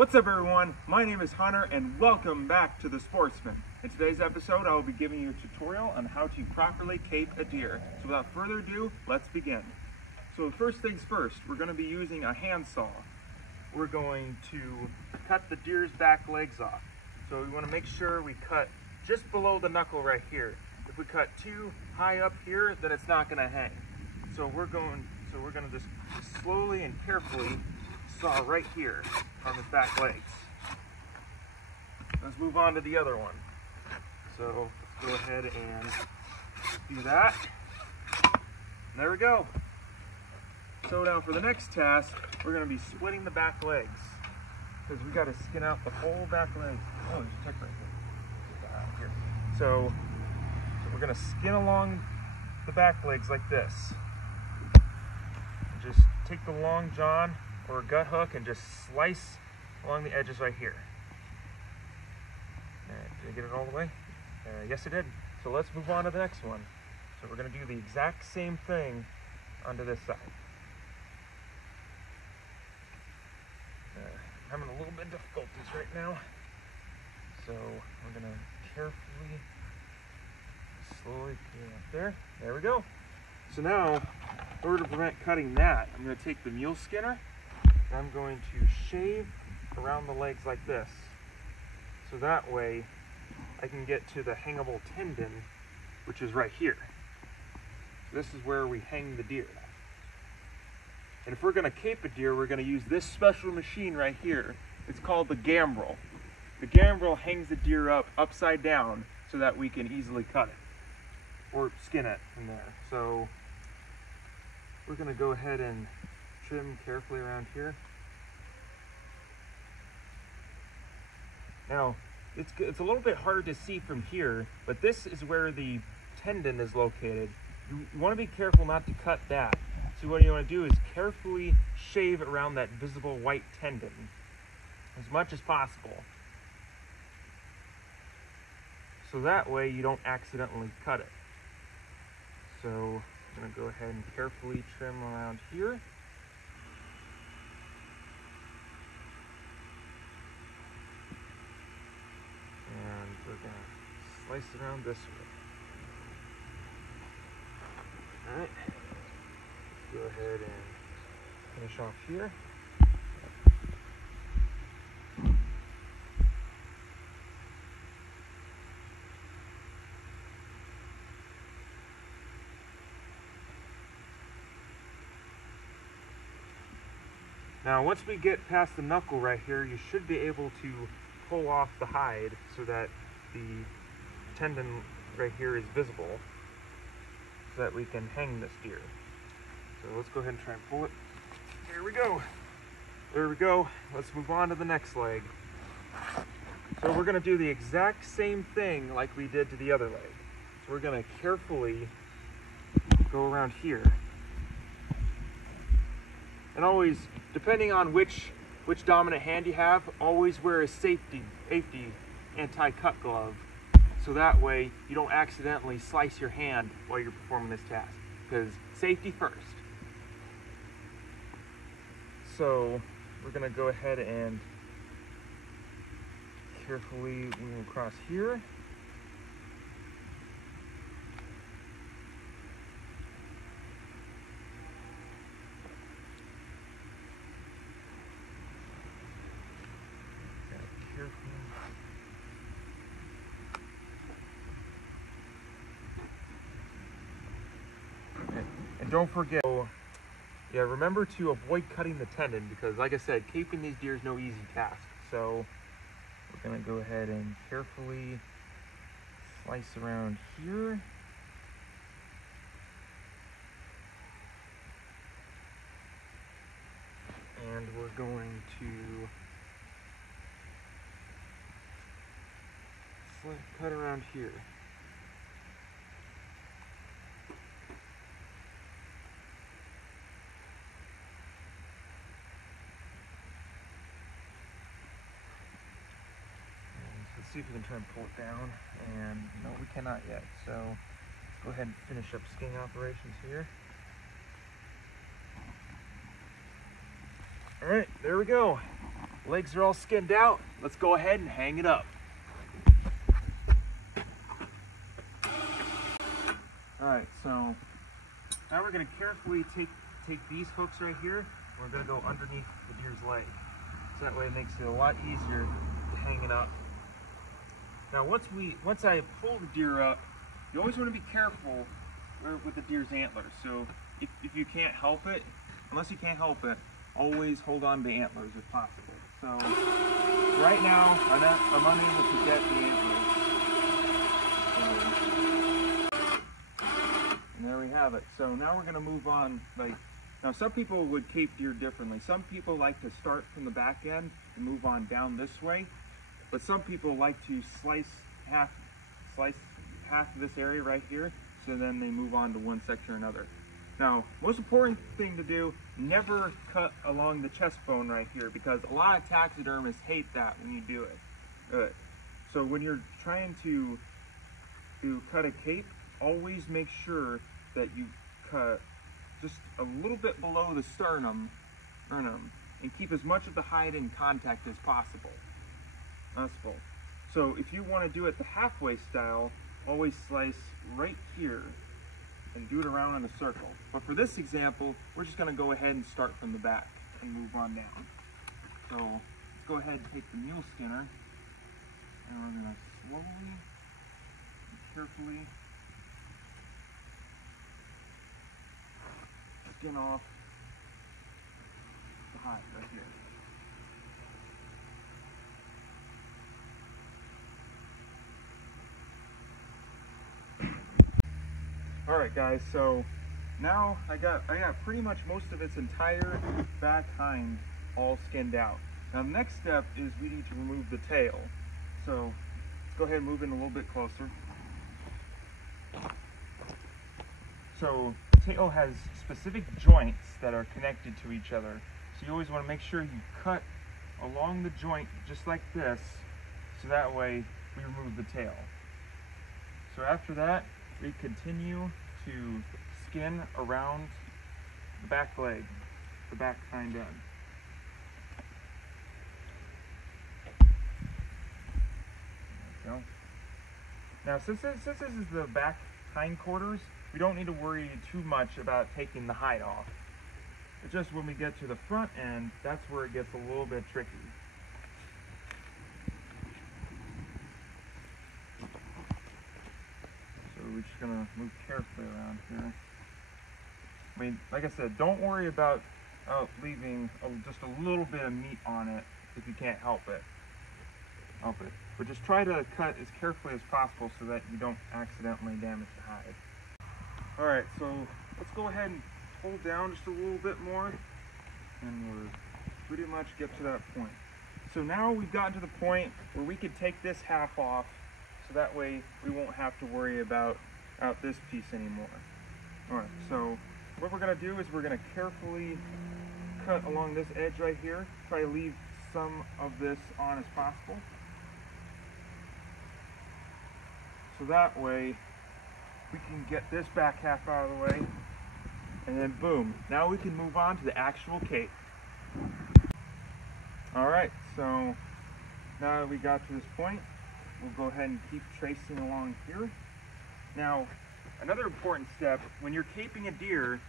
What's up everyone, my name is Hunter and welcome back to the Sportsman. In today's episode I will be giving you a tutorial on how to properly cape a deer. So without further ado, let's begin. So first things first, we're going to be using a handsaw. We're going to cut the deer's back legs off. So we want to make sure we cut just below the knuckle right here. If we cut too high up here, then it's not going to hang. So we're going to just slowly and carefully saw right here on his back legs. Let's move on to the other one. So let's go ahead and do that. There we go. So now for the next task, we're going to be splitting the back legs because we got to skin out the whole back leg. Oh, there's a tick right here. So we're going to skin along the back legs like this. Just take the long john or a gut hook and just slice along the edges right here. Did I get it all the way? Yes, I did. So let's move on to the next one. So we're going to do the exact same thing onto this side. I'm having a little bit of difficulties right now. So we're going to carefully, slowly peel up there. There we go. So now, in order to prevent cutting that, I'm going to take the mule skinner and I'm going to shave around the legs like this. So that way I can get to the hangable tendon, which is right here. So this is where we hang the deer. And if we're going to cape a deer, we're going to use this special machine right here. It's called the gambrel. The gambrel hangs the deer up upside down so that we can easily cut it or skin it from there. So we're going to go ahead and trim carefully around here. Now, it's a little bit hard to see from here, but this is where the tendon is located. You want to be careful not to cut that. So what you want to do is carefully shave around that visible white tendon as much as possible. So that way you don't accidentally cut it. So I'm going to go ahead and carefully trim around here. And we're going to slice around this way. Alright, let's go ahead and finish off here. Now once we get past the knuckle right here, you should be able to pull off the hide so that the tendon right here is visible so that we can hang this deer. So let's go ahead and try and pull it. There we go. There we go. Let's move on to the next leg. So we're going to do the exact same thing like we did to the other leg. So we're going to carefully go around here. And always, depending on which dominant hand you have, always wear a safety anti-cut glove. So that way you don't accidentally slice your hand while you're performing this task. Because safety first. So we're going to go ahead and carefully move across here. And don't forget, remember to avoid cutting the tendon because, like I said, caping these deer is no easy task. So we're going to go ahead and carefully slice around here. And we're going to cut around here. Let's see if we can try and pull it down, and no, we cannot yet. So let's go ahead and finish up skinning operations here. All right, there we go. legs are all skinned out. Let's go ahead and hang it up. Alright, so now we're going to carefully take these hooks right here. We're going to go underneath the deer's leg. So that way it makes it a lot easier to hang it up. Now once I pull the deer up, you always want to be careful with the deer's antlers. So if you can't help it, unless you can't help it, always hold on to antlers if possible. So right now I'm unable to get the antlers. And there we have it. So now we're going to move on. Now some people would cape deer differently. Some people like to start from the back end and move on down this way. But some people like to slice half of this area right here, so then they move on to one section or another. Now, most important thing to do, never cut along the chest bone right here, because a lot of taxidermists hate that when you do it. So when you're trying to cut a cape, always make sure that you cut just a little bit below the sternum, and keep as much of the hide in contact as possible. So if you want to do it the halfway style, always slice right here and do it around in a circle. But for this example, we're just going to go ahead and start from the back and move on down. So let's go ahead and take the mule skinner, and we're going to slowly and carefully skin off the hide right here. Alright guys, so now I got pretty much most of its entire back hind all skinned out. Now the next step is we need to remove the tail. So let's go ahead and move in a little bit closer. So the tail has specific joints that are connected to each other. So you always want to make sure you cut along the joint just like this, so that way we remove the tail. So after that, we continue to skin around the back leg, the back hind end. There we go. Now, since this is the back hindquarters, we don't need to worry too much about taking the hide off. It's just when we get to the front end, that's where it gets a little bit tricky. We're just gonna move carefully around here. I mean, like I said, don't worry about leaving just a little bit of meat on it if you can't help it. But just try to cut as carefully as possible so that you don't accidentally damage the hide. Alright, so let's go ahead and pull down just a little bit more, and we're pretty much get to that point. So now we've gotten to the point where we could take this half off, so that way we won't have to worry about this piece anymore. Alright, so what we're going to do is we're going to carefully cut along this edge right here. Try to leave some of this on as possible. So that way we can get this back half out of the way, and then boom, now we can move on to the actual cape. Alright, so now that we got to this point, we'll go ahead and keep tracing along here. Now, another important step, when you're caping a deer,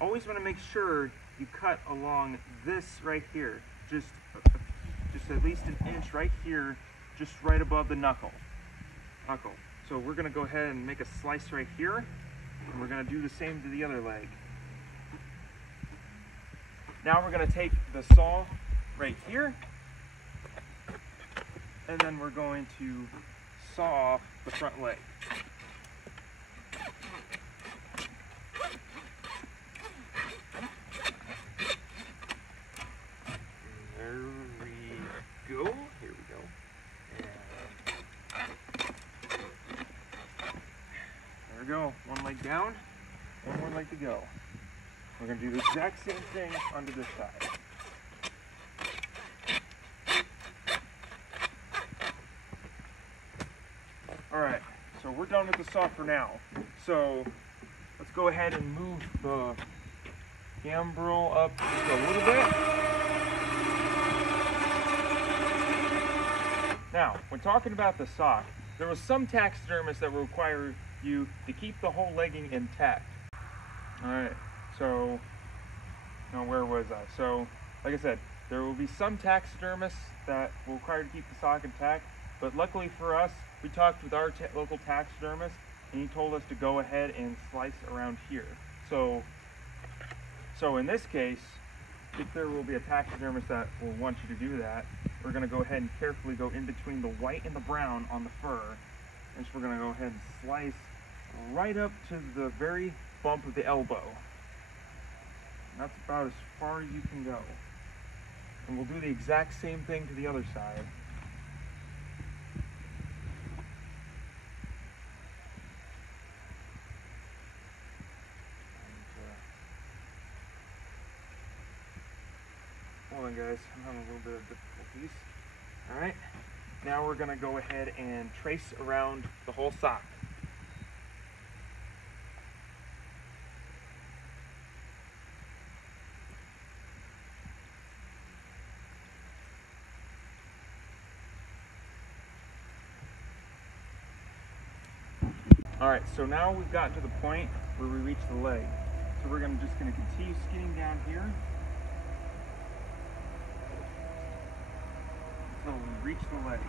always want to make sure you cut along this right here. Just at least an inch right here, just right above the knuckle. So we're going to go ahead and make a slice right here, and we're going to do the same to the other leg. Now we're going to take the saw right here, and then we're going to saw off the front leg. There we go. Here we go. There we go. One leg down, one more leg to go. We're going to do the exact same thing onto this side. Alright, so we're done with the saw for now. So let's go ahead and move the gambrel up just a little bit. Now, when talking about the sock, there was some taxidermists that require you to keep the whole legging intact. Alright, so, now where was I? So, like I said, there will be some taxidermists that will require you to keep the sock intact, but luckily for us, we talked with our local taxidermist, and he told us to go ahead and slice around here. So in this case, if there will be a taxidermist that will want you to do that, we're going to go ahead and carefully go in between the white and the brown on the fur, and so we're going to go ahead and slice right up to the very bump of the elbow. And that's about as far as you can go. And we'll do the exact same thing to the other side. Hold on guys, I'm having a little bit of difficulties. Alright, now we're going to go ahead and trace around the whole sock. Alright, so now we've gotten to the point where we reach the leg. So we're just going to continue skinning down here until we reach the leg.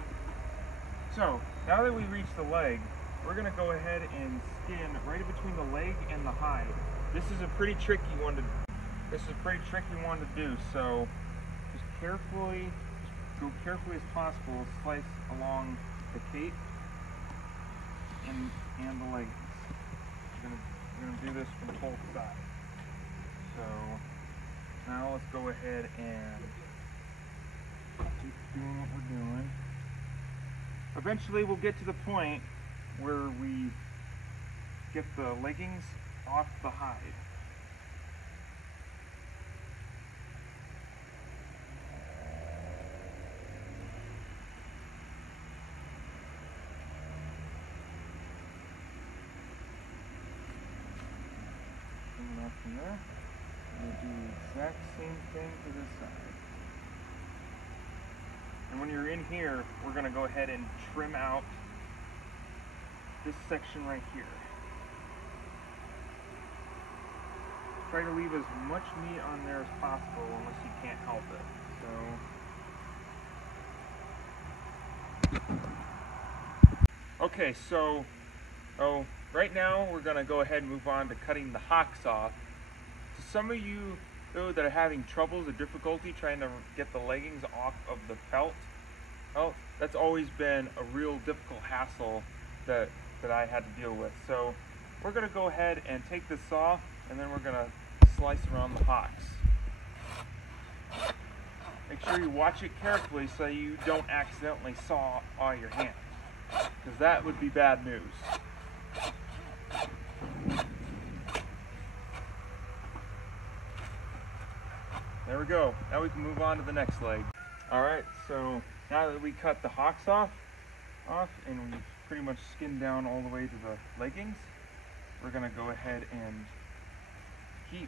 So, now that we reach the leg, we're going to go ahead and skin right in between the leg and the hide. This is a pretty tricky one to do, so just carefully, go carefully as possible, slice along the cape and the leggings. We're gonna do this from both sides. So now let's go ahead and keep doing what we're doing. Eventually we'll get to the point where we get the leggings off the hide. From there, we'll do the exact same thing to this side. And when you're in here, we're going to go ahead and trim out this section right here. Try to leave as much meat on there as possible unless you can't help it. Okay, so right now we're going to go ahead and move on to cutting the hocks off. To some of you though that are having troubles or difficulty trying to get the leggings off of the pelt, well, that's always been a real difficult hassle that I had to deal with. So we're going to go ahead and take the saw and then we're going to slice around the hocks. Make sure you watch it carefully so you don't accidentally saw all your hand, because that would be bad news. There we go. Now we can move on to the next leg. Alright, so now that we cut the hocks off and we pretty much skinned down all the way to the leggings, we're going to go ahead and keep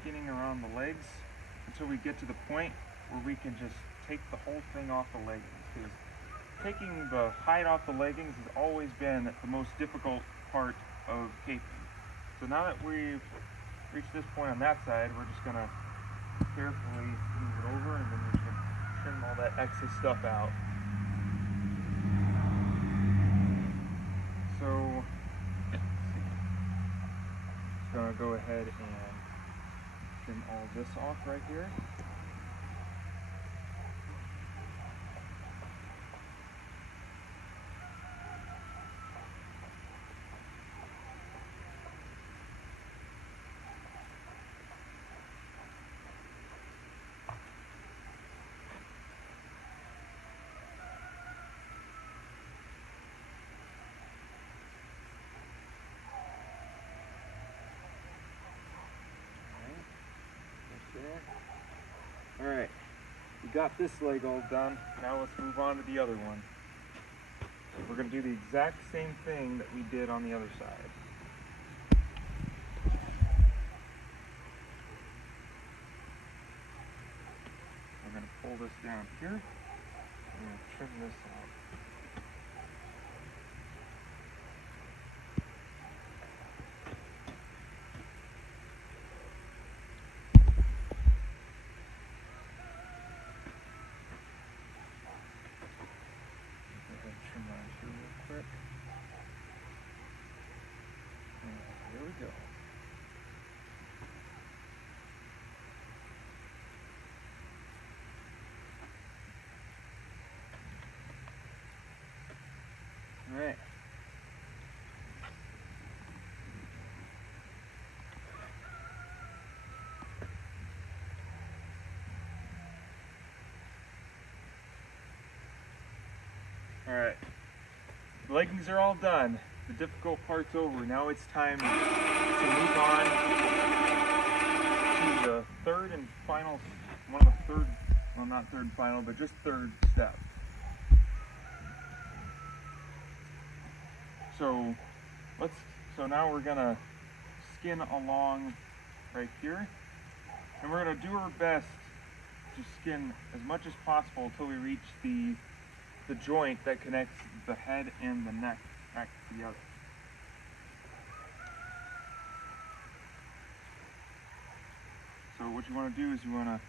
skinning around the legs until we get to the point where we can just take the whole thing off the leggings. Because taking the hide off the leggings has always been the most difficult part of caping. So now that we've reached this point on that side, we're just going to carefully move it over and then we can trim all that excess stuff out. So, let's see. Just going to go ahead and trim all this off right here. Alright, we got this leg all done. Now let's move on to the other one. We're going to do the exact same thing that we did on the other side. We're going to pull this down here. We're going to trim this out. Alright, the leggings are all done. The difficult part's over. Now it's time to move on to the third and final, one of the third, well not third and final, but just third step. So now we're gonna skin along right here, and we're gonna do our best to skin as much as possible until we reach the joint that connects the head and the neck back together. So what you want to do is you want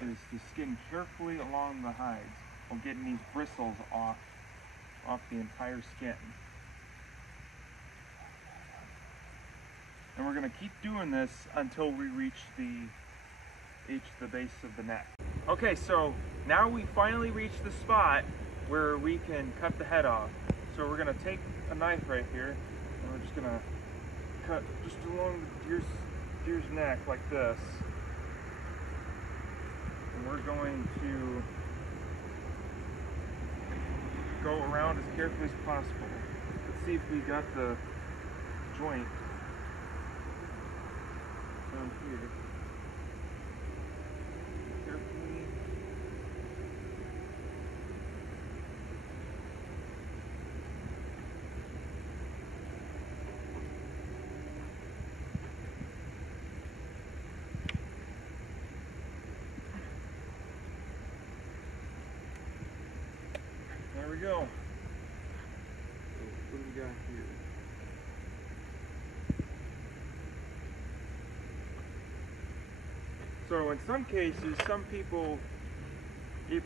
to skin carefully along the hides while getting these bristles off the entire skin. And we're going to keep doing this until we reach the base of the neck. Okay, so now we finally reached the spot where we can cut the head off. So we're going to take a knife right here, and we're just going to cut just along the deer's neck like this. And we're going to go around as carefully as possible. Let's see if we got the joint down here. Carefully. There we go. So, what do we got here? So in some cases, some people, if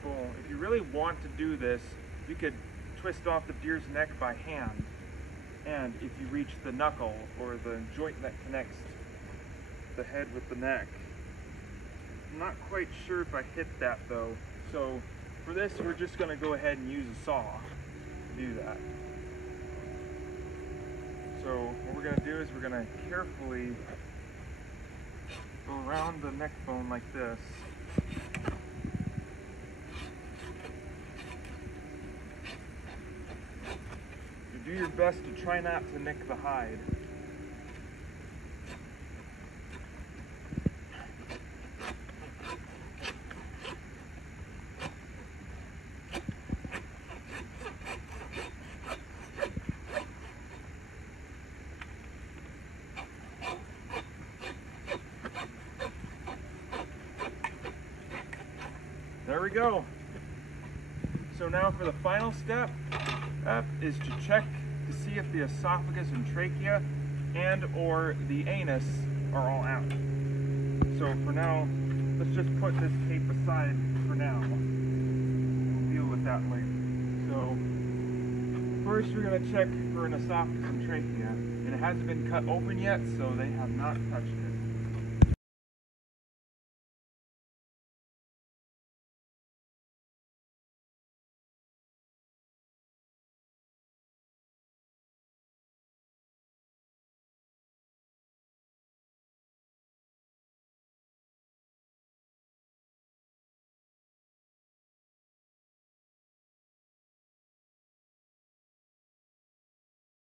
you really want to do this, you could twist off the deer's neck by hand. And if you reach the knuckle, or the joint that connects the head with the neck. I'm not quite sure if I hit that though. So for this, we're just going to go ahead and use a saw to do that. So what we're going to do is we're going to carefully go around the neck bone like this. You do your best to try not to nick the hide. There we go. So now for the final step is to check to see if the esophagus and trachea and or the anus are all out. So for now, let's just put this tape aside for now. We'll deal with that later. So first we're going to check for an esophagus and trachea, and it hasn't been cut open yet, so they have not touched it.